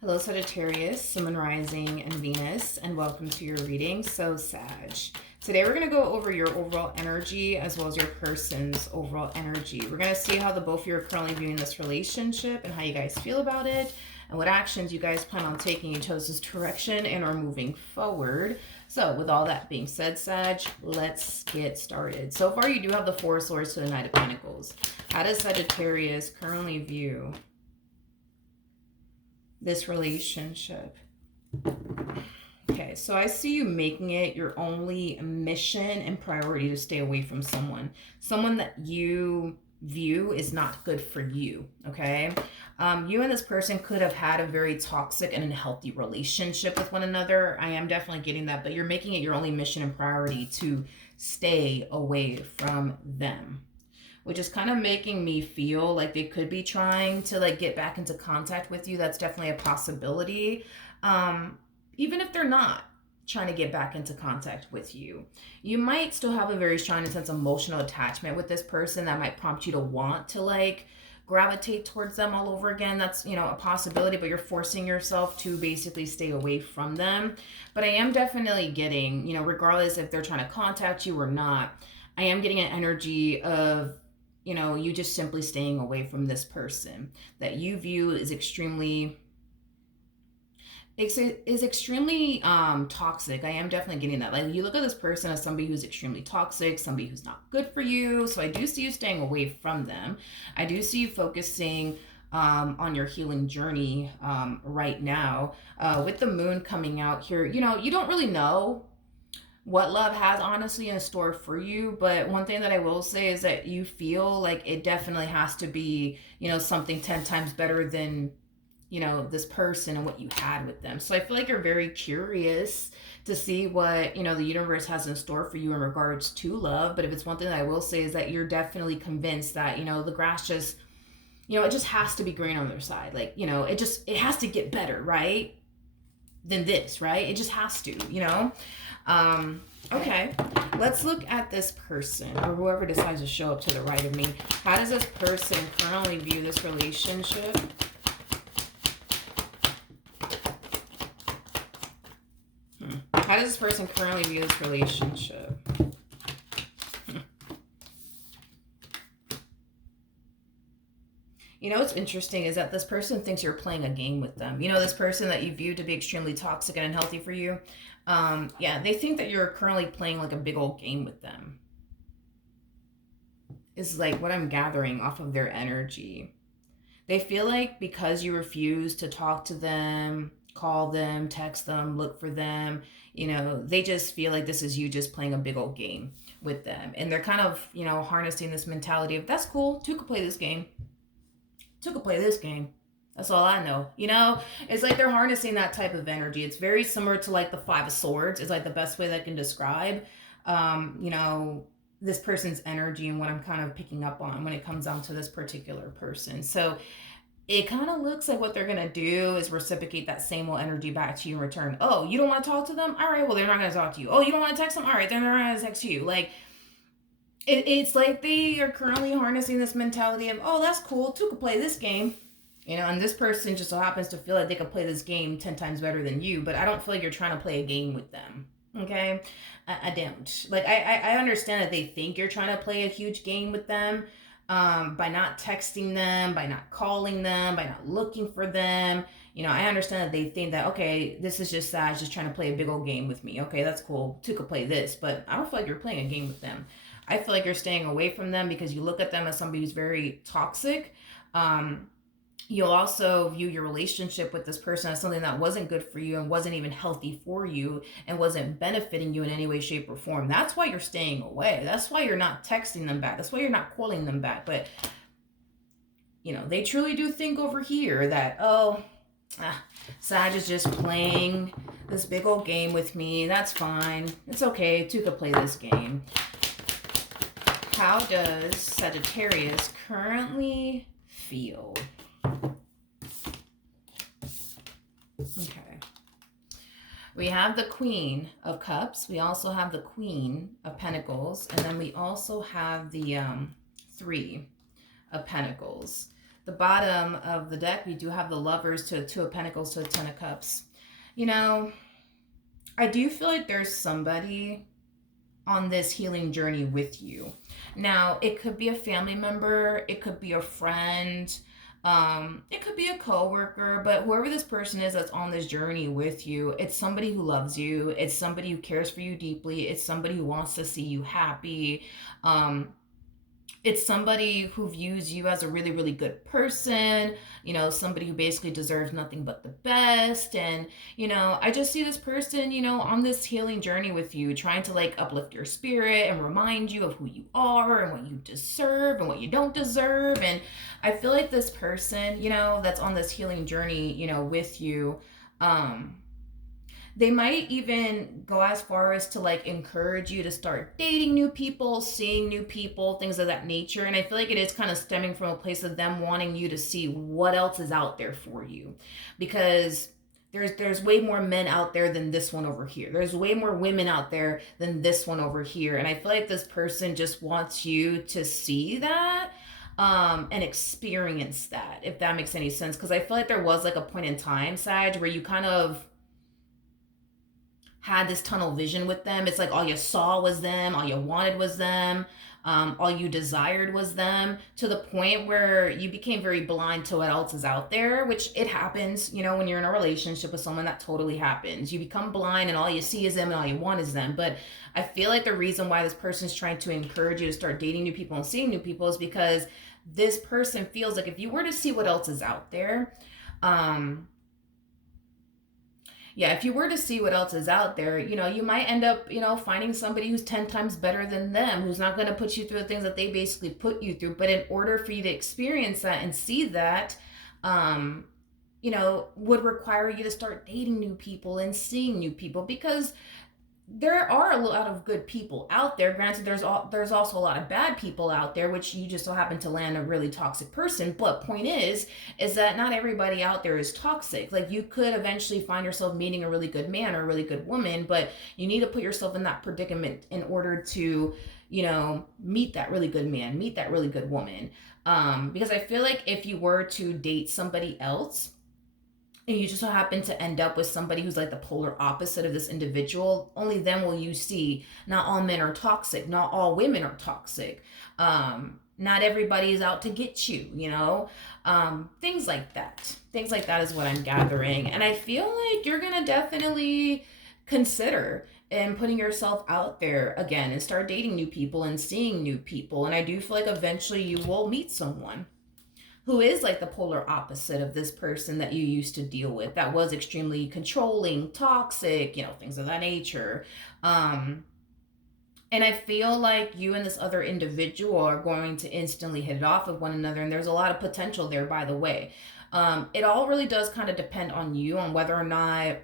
Hello, Sagittarius, Sun, Rising, and Venus, and welcome to your reading. So, Sag. Today, we're going to go over your overall energy as well as your person's overall energy. We're going to see how the both of you are currently viewing this relationship and how you guys feel about it, and what actions you guys plan on taking each other's direction and are moving forward. So, with all that being said, Sag, let's get started. So far, you do have the Four of Swords to the Knight of Pentacles. How does Sagittarius currently view this relationship? Okay, so I see you making it your only mission and priority to stay away from someone that you view is not good for you. Okay, you and this person could have had a very toxic and unhealthy relationship with one another. I am definitely getting that, but you're making it your only mission and priority to stay away from them, which is kind of making me feel like they could be trying to like get back into contact with you. That's definitely a possibility. Even if they're not trying to get back into contact with you, you might still have a very strong and sense of emotional attachment with this person that might prompt you to want to like gravitate towards them all over again. That's, you know, a possibility, but you're forcing yourself to basically stay away from them. But I am definitely getting, you know, regardless if they're trying to contact you or not, I am getting an energy of, you know, you just simply staying away from this person that you view is extremely toxic. I am definitely getting that. Like, you look at this person as somebody who's extremely toxic, somebody who's not good for you. So I do see you staying away from them. I do see you focusing on your healing journey right now. With the moon coming out here, you know, you don't really know what love has honestly in store for you, but one thing that I will say is that you feel like it definitely has to be, you know, something 10 times better than, you know, this person and what you had with them. So I feel like you're very curious to see what, you know, the universe has in store for you in regards to love. But if it's one thing that I will say is that you're definitely convinced that, you know, the grass just, you know, it just has to be green on their side. Like, you know, it has to get better, right, than this, right? It just has to, you know. Okay, let's look at this person or whoever decides to show up to the right of me. How does this person currently view this relationship? How does this person currently view this relationship? You know, what's interesting is that this person thinks you're playing a game with them. You know, this person that you view to be extremely toxic and unhealthy for you. Yeah, they think that you're currently playing like a big old game with them. Is like what I'm gathering off of their energy. They feel like because you refuse to talk to them, call them, text them, look for them, you know, they just feel like this is you just playing a big old game with them. And they're kind of, you know, harnessing this mentality of, that's cool, two could play this game. Two could play this game. That's all I know. You know, it's like they're harnessing that type of energy. It's very similar to like the Five of Swords. It's like the best way that I can describe, you know, this person's energy and what I'm kind of picking up on when it comes down to this particular person. So it kind of looks like what they're going to do is reciprocate that same old energy back to you in return. Oh, you don't want to talk to them? All right, well, they're not going to talk to you. Oh, you don't want to text them? All right, they're not going to text you. Like, it's like they are currently harnessing this mentality of, oh, that's cool, two could play this game. You know, and this person just so happens to feel like they could play this game 10 times better than you, but I don't feel like you're trying to play a game with them. Okay? I don't. Like, I understand that they think you're trying to play a huge game with them by not texting them, by not calling them, by not looking for them. You know, I understand that they think that, okay, this is just Sag just trying to play a big old game with me. Okay, that's cool. Two could play this, but I don't feel like you're playing a game with them. I feel like you're staying away from them because you look at them as somebody who's very toxic. You'll also view your relationship with this person as something that wasn't good for you and wasn't even healthy for you and wasn't benefiting you in any way, shape, or form. That's why you're staying away. That's why you're not texting them back. That's why you're not calling them back. But, you know, they truly do think over here that, oh, Sag is just playing this big old game with me. That's fine. It's okay. Two could play this game. How does Sagittarius currently feel? Okay. We have the Queen of Cups. We also have the Queen of Pentacles. And then we also have the Three of Pentacles. The bottom of the deck, we do have the Lovers to Two of Pentacles to the Ten of Cups. You know, I do feel like there's somebody on this healing journey with you. Now, it could be a family member, it could be a friend, it could be a coworker, but whoever this person is that's on this journey with you, it's somebody who loves you, it's somebody who cares for you deeply, it's somebody who wants to see you happy. It's somebody who views you as a really, really good person, somebody who basically deserves nothing but the best. And, I just see this person, on this healing journey with you, trying to like uplift your spirit and remind you of who you are and what you deserve and what you don't deserve. And I feel like this person, that's on this healing journey, with you, they might even go as far as to like encourage you to start dating new people, seeing new people, things of that nature. And I feel like it is kind of stemming from a place of them wanting you to see what else is out there for you, because there's way more men out there than this one over here. There's way more women out there than this one over here. And I feel like this person just wants you to see that, and experience that, if that makes any sense. Because I feel like there was like a point in time, Sag, where you kind of had this tunnel vision with them. It's like all you saw was them, all you wanted was them, all you desired was them, to the point where you became very blind to what else is out there, which it happens, when you're in a relationship with someone, that totally happens. You become blind and all you see is them and all you want is them. But I feel like the reason why this person is trying to encourage you to start dating new people and seeing new people is because this person feels like if you were to see what else is out there, if you were to see what else is out there, you might end up, finding somebody who's 10 times better than them, who's not going to put you through the things that they basically put you through. But in order for you to experience that and see that, would require you to start dating new people and seeing new people, because there are a lot of good people out there. Granted, there's also a lot of bad people out there, which you just so happen to land a really toxic person. But point is that not everybody out there is toxic. Like, you could eventually find yourself meeting a really good man or a really good woman, but you need to put yourself in that predicament in order to, meet that really good man, meet that really good woman. Because I feel like if you were to date somebody else, and you just so happen to end up with somebody who's like the polar opposite of this individual, only then will you see not all men are toxic, not all women are toxic, not everybody is out to get you, things like that. Things like that is what I'm gathering. And I feel like you're going to definitely consider and putting yourself out there again and start dating new people and seeing new people. And I do feel like eventually you will meet someone who is like the polar opposite of this person that you used to deal with, that was extremely controlling, toxic, things of that nature. And I feel like you and this other individual are going to instantly hit it off with one another. And there's a lot of potential there, by the way. It all really does kind of depend on you, on whether or not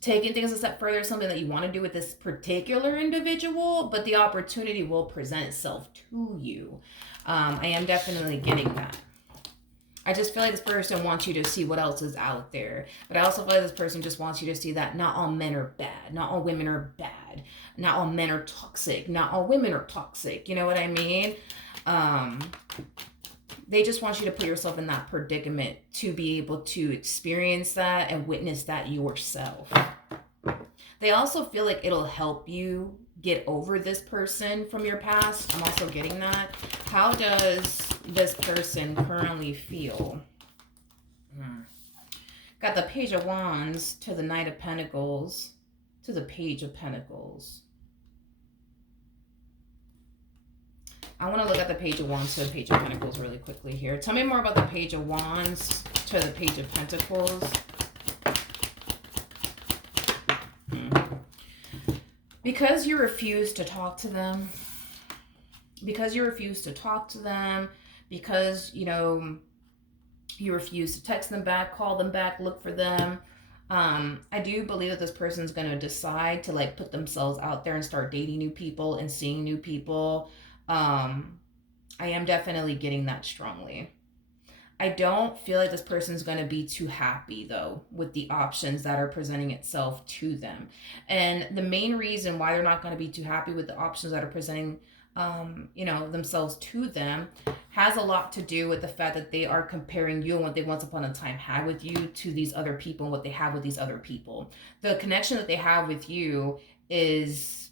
taking things a step further is something that you want to do with this particular individual, but the opportunity will present itself to you. I am definitely getting that. I just feel like this person wants you to see what else is out there. But I also feel like this person just wants you to see that not all men are bad. Not all women are bad. Not all men are toxic. Not all women are toxic. You know what I mean? They just want you to put yourself in that predicament to be able to experience that and witness that yourself. They also feel like it'll help you get over this person from your past. I'm also getting that. How does this person currently feel? Got the Page of Wands to the Knight of Pentacles to the Page of Pentacles. I want to look at the Page of Wands to the Page of Pentacles really quickly here. Tell me more about the Page of Wands to the Page of Pentacles. Because you refuse to talk to them, because you refuse to you refuse to text them back, call them back, look for them, I do believe that this person's going to decide to like put themselves out there and start dating new people and seeing new people. I am definitely getting that strongly. I don't feel like this person's going to be too happy, though, with the options that are presenting itself to them. And the main reason why they're not going to be too happy with the options that are presenting themselves to them, has a lot to do with the fact that they are comparing you and what they once upon a time had with you to these other people and what they have with these other people. The connection that they have with you is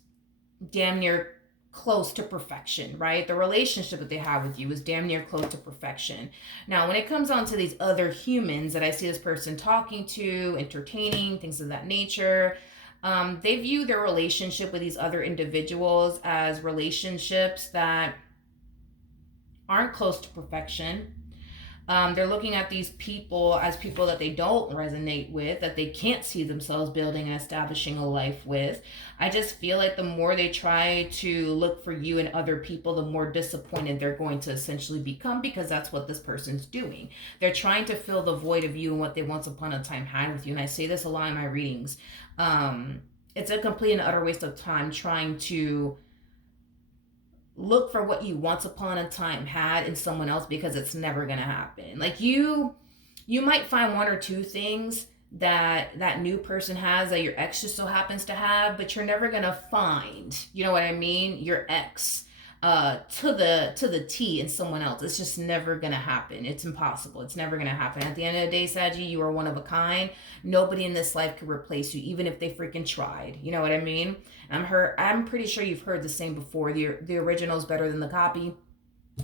damn near close to perfection, right? The relationship that they have with you is damn near close to perfection. Now, when it comes on to these other humans that I see this person talking to, entertaining, things of that nature, they view their relationship with these other individuals as relationships that aren't close to perfection. They're looking at these people as people that they don't resonate with, that they can't see themselves building and establishing a life with. I just feel like the more they try to look for you and other people, the more disappointed they're going to essentially become, because that's what this person's doing. They're trying to fill the void of you and what they once upon a time had with you. And I say this a lot in my readings. It's a complete and utter waste of time trying to look for what you once upon a time had in someone else, because it's never going to happen. Like you might find one or two things that new person has that your ex just so happens to have, but you're never going to find, you know what I mean, your ex to the T in someone else. It's just never gonna happen. It's impossible. It's never gonna happen. At the end of the day, Saggy, you are one of a kind. Nobody in this life could replace you, even if they freaking tried. You know what I mean? I'm pretty sure you've heard the same before. The original is better than the copy.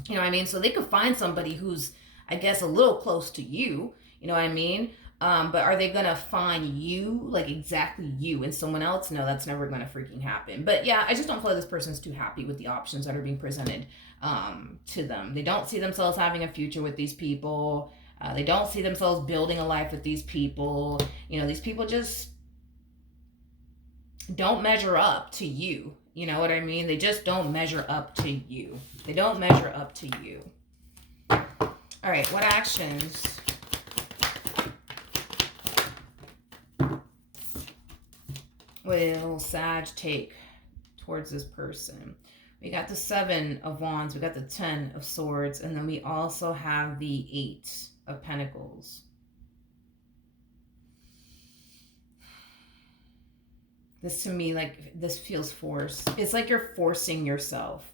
You know what I mean? So they could find somebody who's, I guess, a little close to you. You know what I mean? But are they gonna find you, like exactly you, and someone else? No, that's never gonna freaking happen. But yeah, I just don't feel like this person's too happy with the options that are being presented to them. They don't see themselves having a future with these people. They don't see themselves building a life with these people. You know, these people just don't measure up to you. You know what I mean? They just don't measure up to you. They don't measure up to you. All right, what actions will Sag take towards this person? We got the 7 of Wands, we got the 10 of Swords, and then we also have the 8 of Pentacles. This to me, like, this feels forced. It's like you're forcing yourself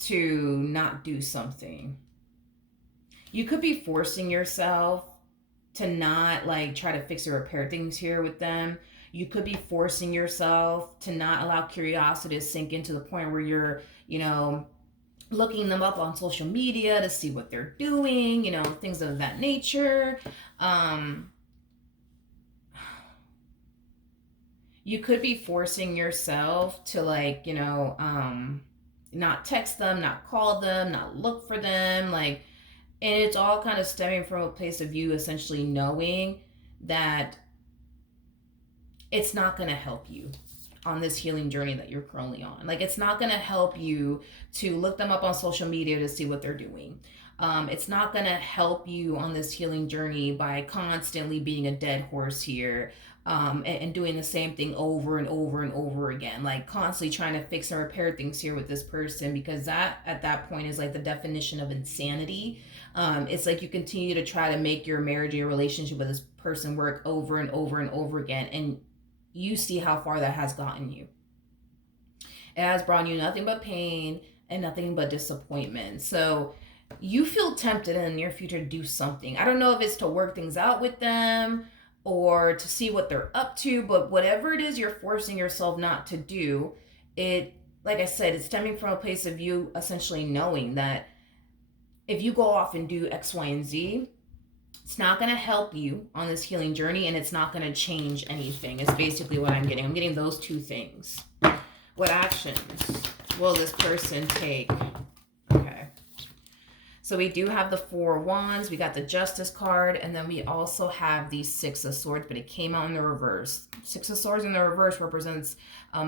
to not do something. You could be forcing yourself to not, like, try to fix or repair things here with them. You could be forcing yourself to not allow curiosity to sink into the point where you're, looking them up on social media to see what they're doing, things of that nature. You could be forcing yourself to, like, not text them, not call them, not look for them, like, and it's all kind of stemming from a place of you essentially knowing that it's not going to help you on this healing journey that you're currently on. Like, it's not going to help you to look them up on social media to see what they're doing. It's not going to help you on this healing journey by constantly being a dead horse here, and doing the same thing over and over and over again, like constantly trying to fix and repair things here with this person, because that at that point is like the definition of insanity. It's like you continue to try to make your marriage or your relationship with this person work over and over and over again, and you see how far that has gotten you. It has brought you nothing but pain and nothing but disappointment. So you feel tempted in the near future to do something. I don't know if it's to work things out with them or to see what they're up to, but whatever it is you're forcing yourself not to do, it, like I said, it's stemming from a place of you essentially knowing that if you go off and do X, Y, and Z, it's not going to help you on this healing journey, and it's not going to change anything. It's basically what I'm getting. I'm getting those two things. What actions will this person take? Okay. So we do have the 4 of Wands, we got the Justice card, and then we also have the 6 of Swords, but it came out in the reverse. 6 of Swords in the reverse represents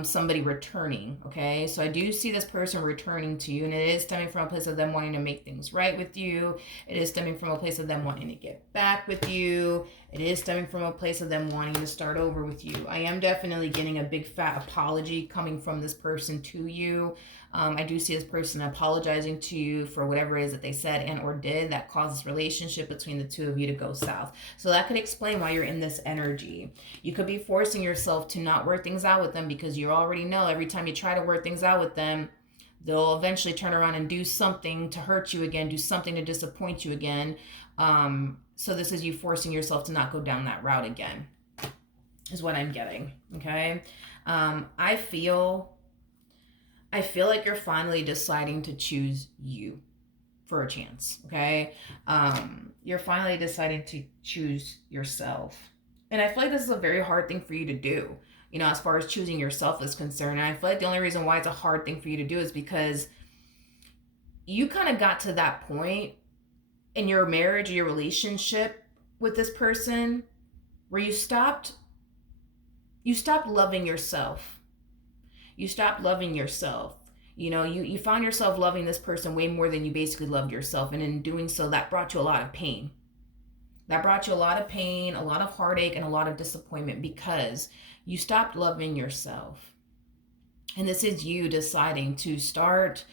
somebody returning, okay? So I do see this person returning to you, and it is stemming from a place of them wanting to make things right with you. It is stemming from a place of them wanting to get back with you. It is stemming from a place of them wanting to start over with you. I am definitely getting a big fat apology coming from this person to you. I do see this person apologizing to you for whatever it is that they said and or did that caused this relationship between the two of you to go south. So that could explain why you're in this energy. You could be forcing yourself to not work things out with them because you already know every time you try to work things out with them, They'll eventually turn around and do something to hurt you again, do something to disappoint you again. So this is you forcing yourself to not go down that route again, is what I'm getting. Okay. I feel like you're finally deciding to choose you for a chance. Okay. You're finally deciding to choose yourself. And I feel like this is a very hard thing for you to do, you know, as far as choosing yourself is concerned. And I feel like the only reason why it's a hard thing for you to do is because you kind of got to that point in your marriage or your relationship with this person where you stopped loving yourself. You stopped loving yourself. You know, you found yourself loving this person way more than you basically loved yourself. And in doing so, that brought you a lot of pain. That brought you a lot of pain, a lot of heartache, and a lot of disappointment because you stopped loving yourself. And this is you deciding to start,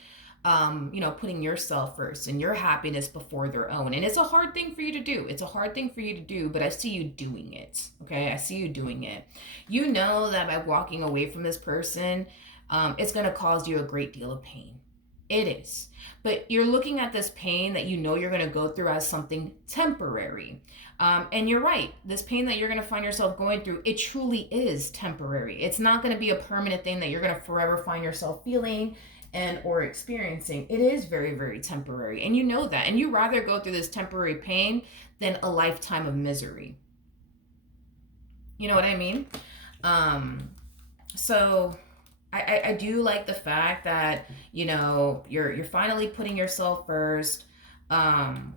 putting yourself first and your happiness before their own. And it's a hard thing for you to do. It's a hard thing for you to do, but I see you doing it. Okay, I see you doing it. You know that by walking away from this person, it's going to cause you a great deal of pain. It is. But you're looking at this pain that you know you're going to go through as something temporary. And you're right. This pain that you're going to find yourself going through, it truly is temporary. It's not going to be a permanent thing that you're going to forever find yourself feeling and or experiencing. It is very, very temporary. And you know that. And you rather go through this temporary pain than a lifetime of misery. You know what I mean? So I do like the fact that, you know, you're finally putting yourself first, and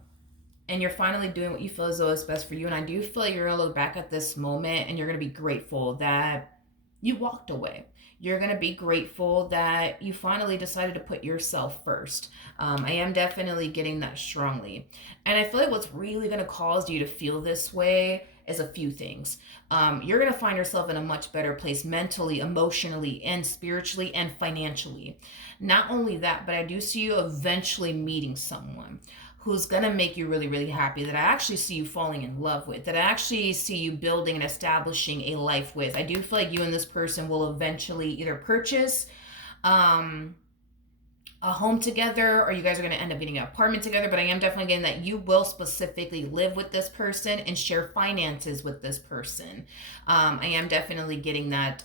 you're finally doing what you feel as though is best for you. And I do feel like you're gonna look back at this moment and you're gonna be grateful that you walked away. You're gonna be grateful that you finally decided to put yourself first. I am definitely getting that strongly, and I feel like what's really gonna cause you to feel this way is a few things. You're going to find yourself in a much better place mentally, emotionally, and spiritually, and financially. Not only that, but I do see you eventually meeting someone who's going to make you really, really happy, that I actually see you falling in love with, that I actually see you building and establishing a life with. I do feel like you and this person will eventually either purchase a home together, or you guys are going to end up getting an apartment together. But I am definitely getting that you will specifically live with this person and share finances with this person. I am definitely getting that,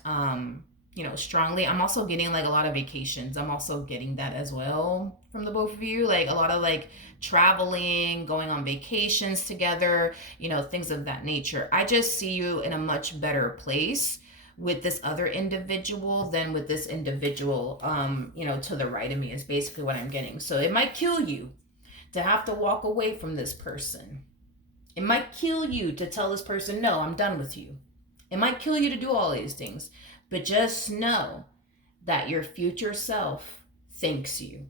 strongly. I'm also getting like a lot of vacations. I'm also getting that as well from the both of you. Like a lot of like traveling, going on vacations together, things of that nature. I just see you in a much better place with this other individual than with this individual, to the right of me is basically what I'm getting. So it might kill you to have to walk away from this person. It might kill you to tell this person, no, I'm done with you. It might kill you to do all these things, but just know that your future self thanks you.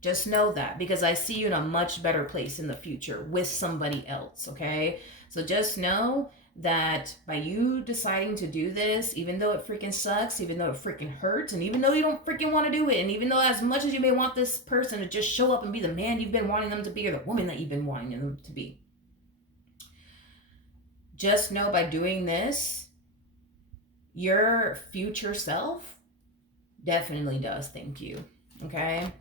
Just know that, because I see you in a much better place in the future with somebody else, okay? So just know that by you deciding to do this, even though it freaking sucks, even though it freaking hurts, and even though you don't freaking want to do it, and even though as much as you may want this person to just show up and be the man you've been wanting them to be, or the woman that you've been wanting them to be, just know by doing this, your future self definitely does thank you, okay?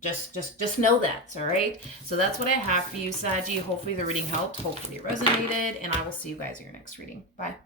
Just know that, all right? So that's what I have for you, Saggy. Hopefully the reading helped. Hopefully it resonated. And I will see you guys in your next reading. Bye.